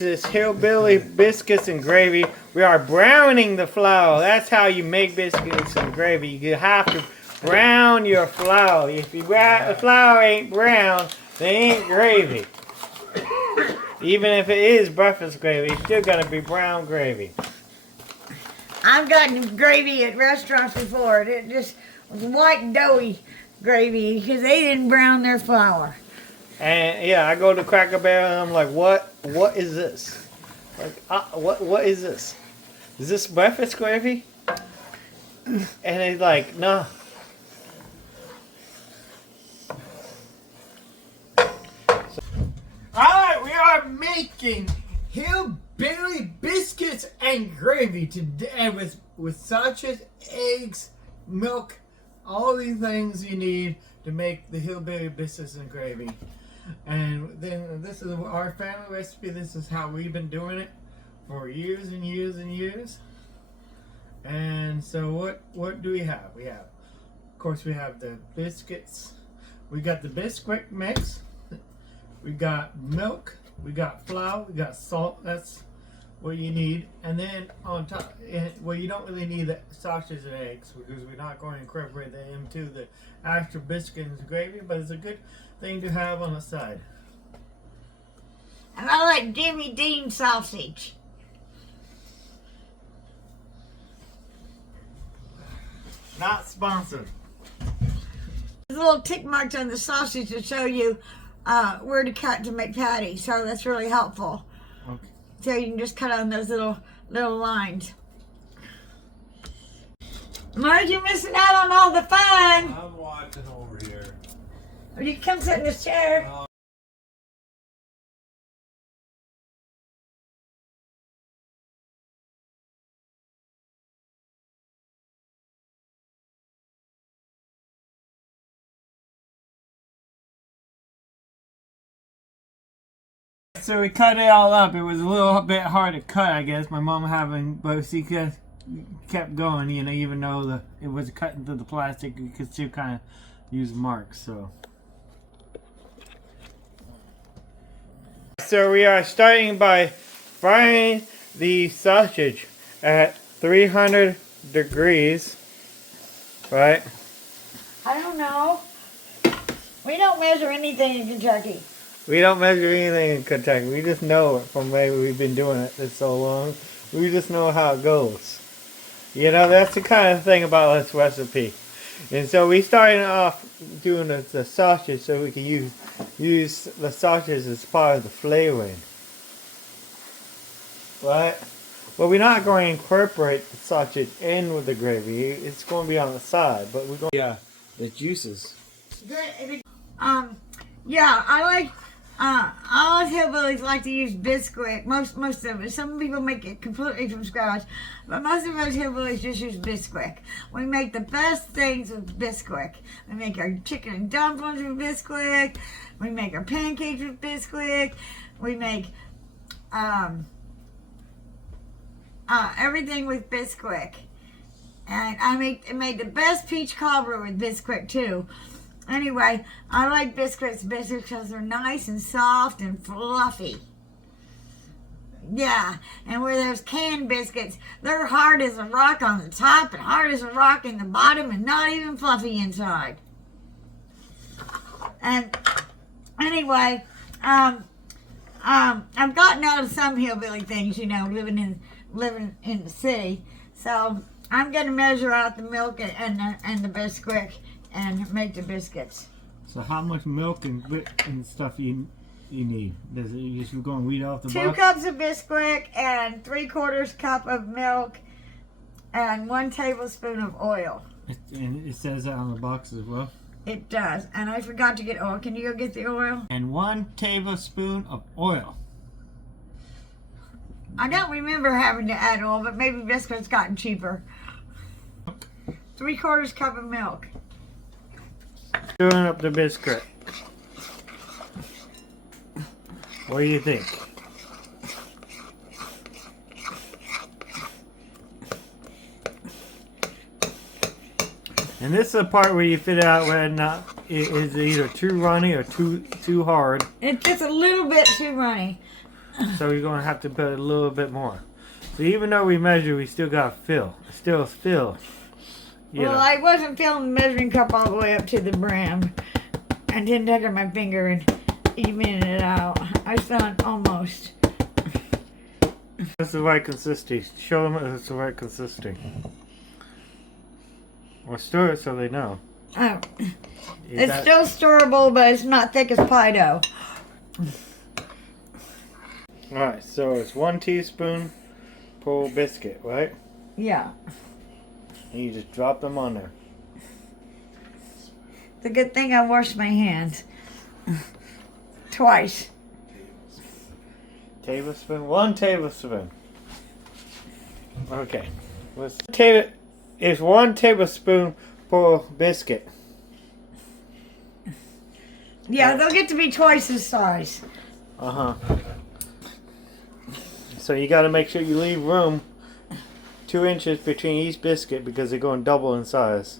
This hillbilly biscuits and gravy. We are browning the flour. That's how you make biscuits and gravy. You have to brown your flour. If the flour ain't brown, they ain't gravy. Even if it is breakfast gravy, it's still gonna be brown gravy. I've gotten gravy at restaurants before. It just was white doughy gravy because they didn't brown their flour. And yeah, I go to Cracker Barrel and I'm like, what is this? Like, what is this? Is this breakfast gravy? And they're like, no. Alright, we are making hillbilly biscuits and gravy today with sausages, eggs, milk, all these things you need to make the hillbilly biscuits and gravy. And then this is our family recipe. This is how we've been doing it for years and years and years. And so what do we have? We have, of course, we have the biscuits. We got the Bisquick mix. We got milk. We got flour. We got salt. That's what you need. And then on top, well, you don't really need the sausages and eggs because we're not going to incorporate them into the actual biscuits and gravy, but it's a good thing to have on the side. And I like Jimmy Dean sausage. Not sponsored. There's little tick marks on the sausage to show you where to cut to make patties, so that's really helpful. Okay. So you can just cut on those little lines. Marge, you're missing out on all the fun. I'm watching over here. You can come sit in this chair. So we cut it all up. It was a little bit hard to cut, I guess. My mom but she kept going, you know, even though it was cut into the plastic, you could still kind of use marks. So we are starting by frying the sausage at 300 degrees, right? I don't know. We don't measure anything in Kentucky. We don't measure anything in Kentucky. We just know it from maybe we've been doing it this so long. We just know how it goes. You know, that's the kind of thing about this recipe. And so we started off doing the sausage so we can use the sausage as part of the flavoring. Right? Well, we're not going to incorporate the sausage in with the gravy. It's going to be on the side, but we're going to the juices. Yeah, I like. All hillbillies like to use Bisquick. Most of it. Some people make it completely from scratch, but most of us hillbillies just use Bisquick. We make the best things with Bisquick. We make our chicken and dumplings with Bisquick. We make our pancakes with Bisquick. We make everything with Bisquick. And I made the best peach cobbler with Bisquick too. Anyway, I like biscuits because they're nice and soft and fluffy. Yeah, and where there's canned biscuits, they're hard as a rock on the top and hard as a rock in the bottom and not even fluffy inside. And anyway, I've gotten out of some hillbilly things, you know, living in the city. So I'm going to measure out the milk and the Bisquick and make the biscuits. So how much milk and stuff you need? Does it just go and weed off the box? 2 cups of Bisquick and 3/4 cup of milk and 1 tablespoon of oil. And it says that on the box as well? It does. And I forgot to get oil. Can you go get the oil? And 1 tablespoon of oil. I don't remember having to add oil, but maybe Bisquick's gotten cheaper. 3/4 cup of milk. Stirring up the biscuit. What do you think? And this is the part where you figure out whether or not it is either too runny or too hard. It's just a little bit too runny. So you're gonna have to put a little bit more. So even though we measure, we still got to fill. Still fill. Well, I wasn't filling the measuring cup all the way up to the brim. I didn't touch my finger and even it out. I was filling almost. That's the right consistency. Show them it's the right consistency. Or stir it so they know. Oh. It's still stirrable, but it's not thick as pie dough. Alright, so it's 1 teaspoon per biscuit, right? Yeah. And you just drop them on there. It's a good thing I washed my hands. Twice. Tablespoon? 1 tablespoon. Okay. It's 1 tablespoon per biscuit. Yeah, they'll get to be twice the size. Uh-huh. So you got to make sure you leave room 2 inches between each biscuit because they're going double in size.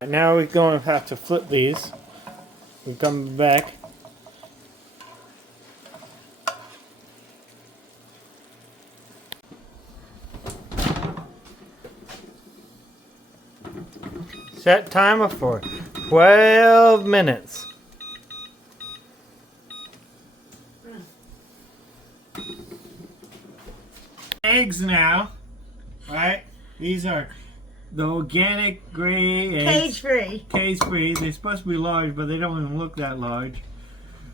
And now we're going to have to flip these. We come back. Set timer for 12 minutes. Eggs now, right? These are the organic gray eggs. Cage-free. Cage-free. They're supposed to be large, but they don't even look that large.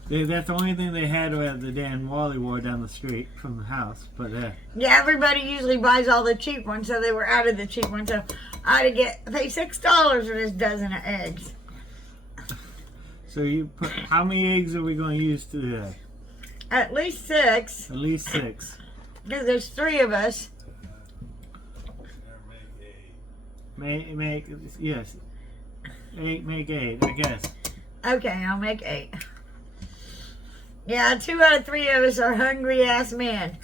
That's the only thing they had at the Dan Wally wore down the street from the house. But yeah, everybody usually buys all the cheap ones, so they were out of the cheap ones. So I had to pay $6 for this dozen of eggs. So you put, how many eggs are we going to use today? At least 6. At least 6. Because there's 3 of us. Make yes. 8 make 8, I guess. Okay, I'll make 8. Yeah, 2 out of 3 of us are hungry ass men.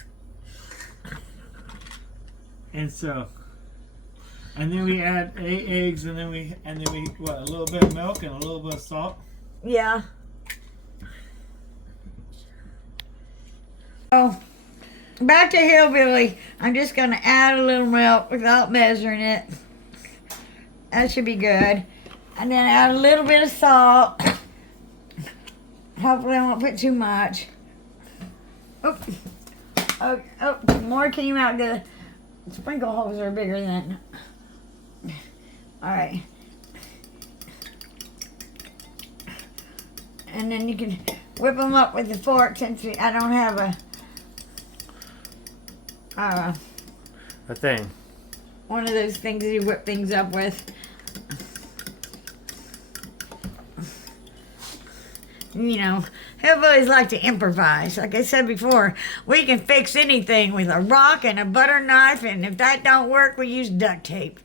And then we add 8 eggs, and then we what, a little bit of milk and a little bit of salt. Yeah. Oh, back to hillbilly. I'm just gonna add a little milk without measuring it. That should be good. And then add a little bit of salt. Hopefully I won't put too much. Oh, more came out. The sprinkle holes are bigger than. All right. And then you can whip them up with the fork since I don't have a thing. One of those things that you whip things up with. You know, hillbillies like to improvise. Like I said before, we can fix anything with a rock and a butter knife, and if that don't work, we use duct tape.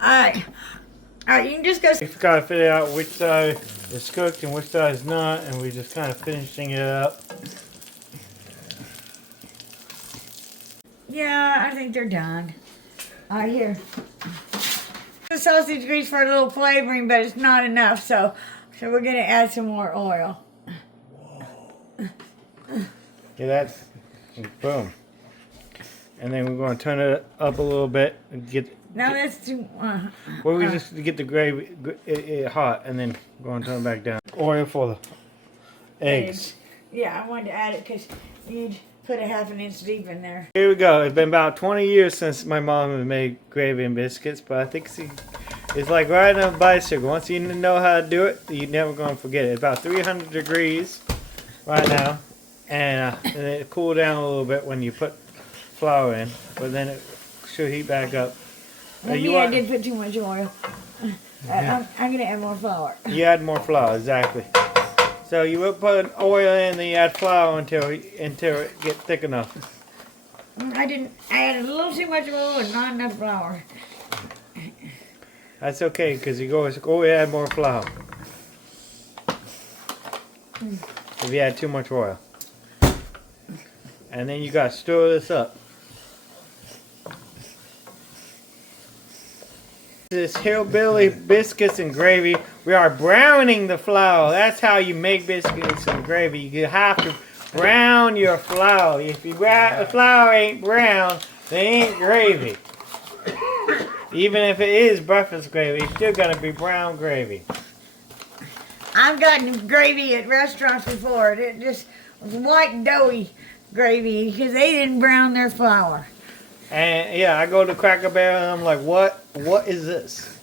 Alright, you can just go. We've got to figure out which side is cooked and which side is not, and we're just kind of finishing it up. Yeah, I think they're done. Alright, here. The sausage grease for a little flavoring, but it's not enough, so we're gonna add some more oil. Yeah, that's boom. And then we're going to turn it up a little bit and get. No, that's too. Well, we just get the gravy hot, and then go and turn it back down. Oil for the eggs. Yeah, I wanted to add it because you'd put a ½ an inch deep in there. Here we go. It's been about 20 years since my mom had made gravy and biscuits, but I think it's like riding a bicycle. Once you know how to do it, you're never going to forget it. It's about 300 degrees right now, and it cool down a little bit when you put flour in, but then it should heat back up. Maybe I did put too much oil. I'm going to add more flour. You add more flour, exactly. So you will put oil in, then you add flour until it gets thick enough. I added a little too much oil and not enough flour. That's okay, because you always add more flour. if you add too much oil. And then you gotta stir this up. This hillbilly biscuits and gravy. We are browning the flour. That's how you make biscuits and gravy. You have to brown your flour. If the flour ain't brown, they ain't gravy. Even if it is breakfast gravy, it's still gotta be brown gravy. I've gotten gravy at restaurants before. It just was white doughy gravy because they didn't brown their flour. And yeah, I go to Cracker Barrel and I'm like, what is this?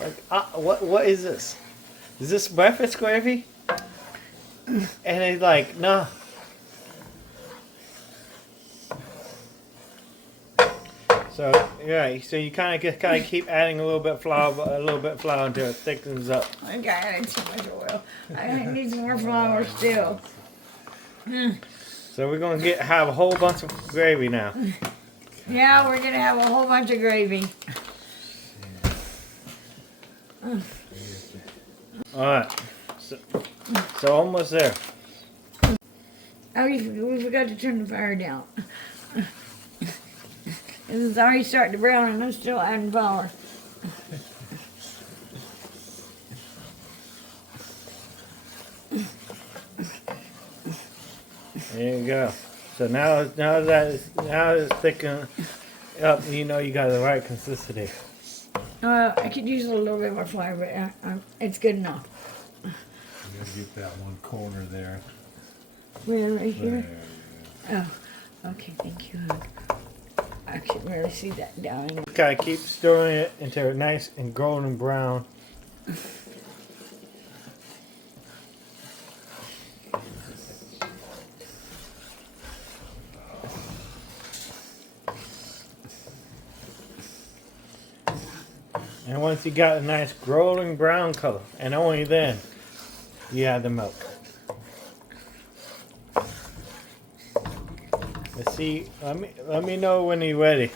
Like, what is this? Is this breakfast gravy? And it's like, no. So yeah, so you kind of keep adding a little bit of flour, until it thickens up. I think I added too much oil. I need some more flour still. So we're gonna have a whole bunch of gravy now. Yeah, we're gonna have a whole bunch of gravy. All right, so almost there. Oh, we forgot to turn the fire down. It's already starting to brown and I'm still adding flour. There you go. So now it's thickened up. You know you got the right consistency. I could use a little bit more flour, but it's good enough. You gotta get that one corner there. Where, right here? There. Oh, okay, thank you. I can really see that down in Kind of keep stirring it until it's nice and golden brown. And once you got a nice golden brown color, and only then you add the milk. Let's see. Let me know when you're ready.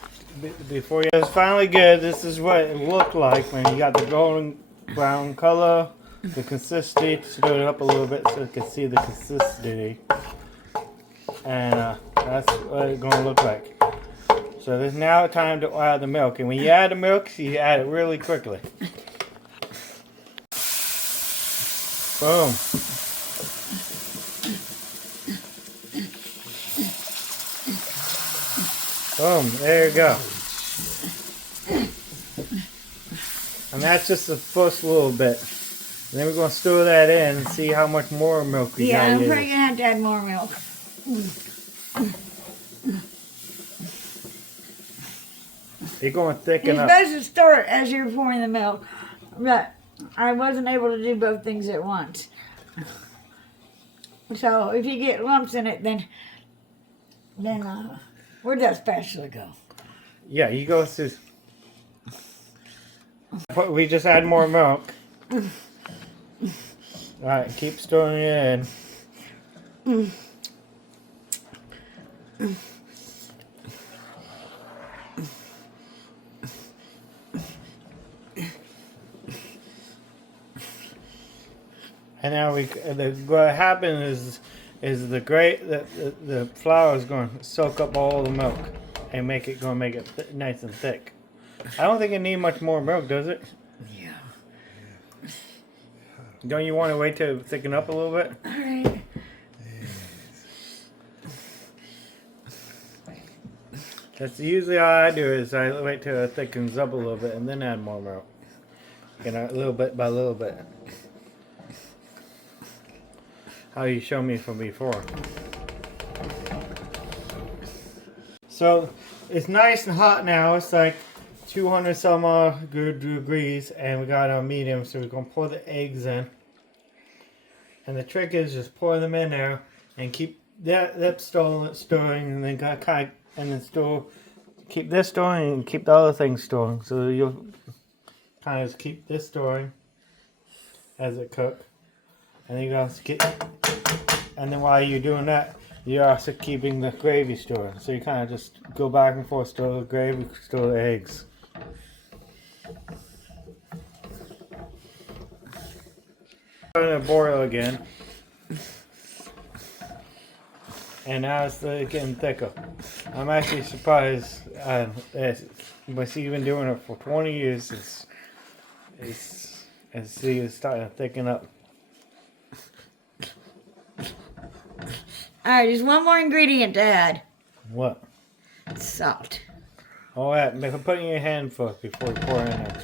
Before you, it's finally good. This is what it looked like when you got the golden brown color, the consistency. Stir it up a little bit so you can see the consistency, and that's what it's gonna look like. So there's now time to add the milk, and when you add the milk, you add it really quickly. Boom. Boom, there you go. And that's just the first little bit. And then we're going to stir that in and see how much more milk we got. Yeah, I'm probably going to have to add more milk. You're going to thicken You're up. supposed to stir it as you're pouring the milk, but I wasn't able to do both things at once. So if you get lumps in it, then where'd that spatula go? Yeah, you go to... We just add more milk. Alright, keep stirring it in. And now what happens is the flour is going to soak up all the milk and make it nice and thick. I don't think it needs much more milk, does it? Yeah. Don't you want to wait till it thicken up a little bit? All right. That's usually all I do is I wait till it thickens up a little bit and then add more milk. You know, little bit by little bit. How you showed me from before. So it's nice and hot now. It's like 200 some odd degrees, and we got it on medium. So we're gonna pour the eggs in, and the trick is just pour them in there and keep that stirring, and then keep this stirring and keep the other things stirring. So you'll kind of keep this stirring as it cooks. And then you guys and then while you're doing that, you're also keeping the gravy stirring. So you kind of just go back and forth, stir the gravy, stir the eggs. Starting to boil again. and now it's getting thicker. I'm actually surprised. But she's been doing it for 20 years. It's starting to thicken up. Alright, there's one more ingredient to add. What? Salt. All that. Put it in your hand first before you pour it in there.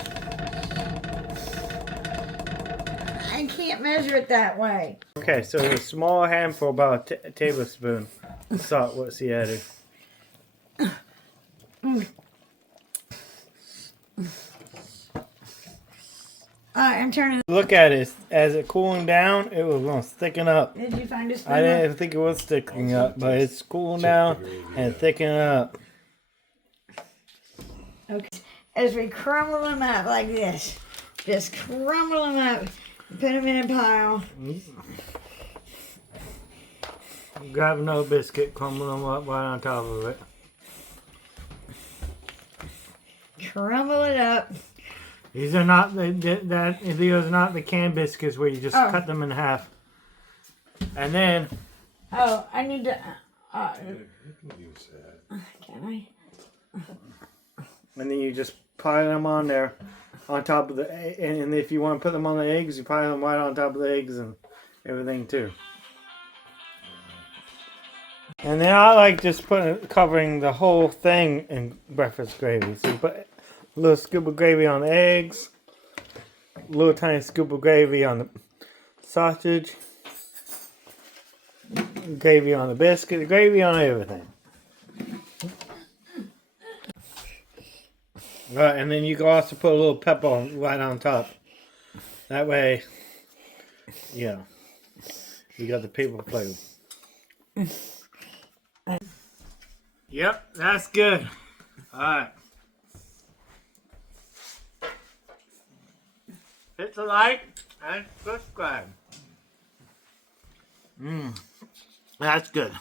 I can't measure it that way. Okay, so a small handful, about a tablespoon of salt. What's he added? Alright, I'm turning. Look at it. As it cooling down, it was going to thicken up. Did you find a spoon? I didn't think it was thickening up, but it's cooling down and thickening up. Okay. As we crumble them up like this, just crumble them up, put them in a pile. Grab another biscuit, crumble them up right on top of it. Crumble it up. These are not these are not the canned biscuits where you just cut them in half. And then Oh, I need to. You can use that. Can I? and then you just pile them on there, on top of the and if you want to put them on the eggs, you pile them right on top of the eggs and everything too. And then I like just covering the whole thing in breakfast gravy. So you put a little scoop of gravy on the eggs, a little tiny scoop of gravy on the sausage, gravy on the biscuit, gravy on everything. Right, and then you can also put a little pepper right on top. That way, yeah, you got the paper flavor. Yep, that's good. Alright. Hit the like and subscribe. That's good.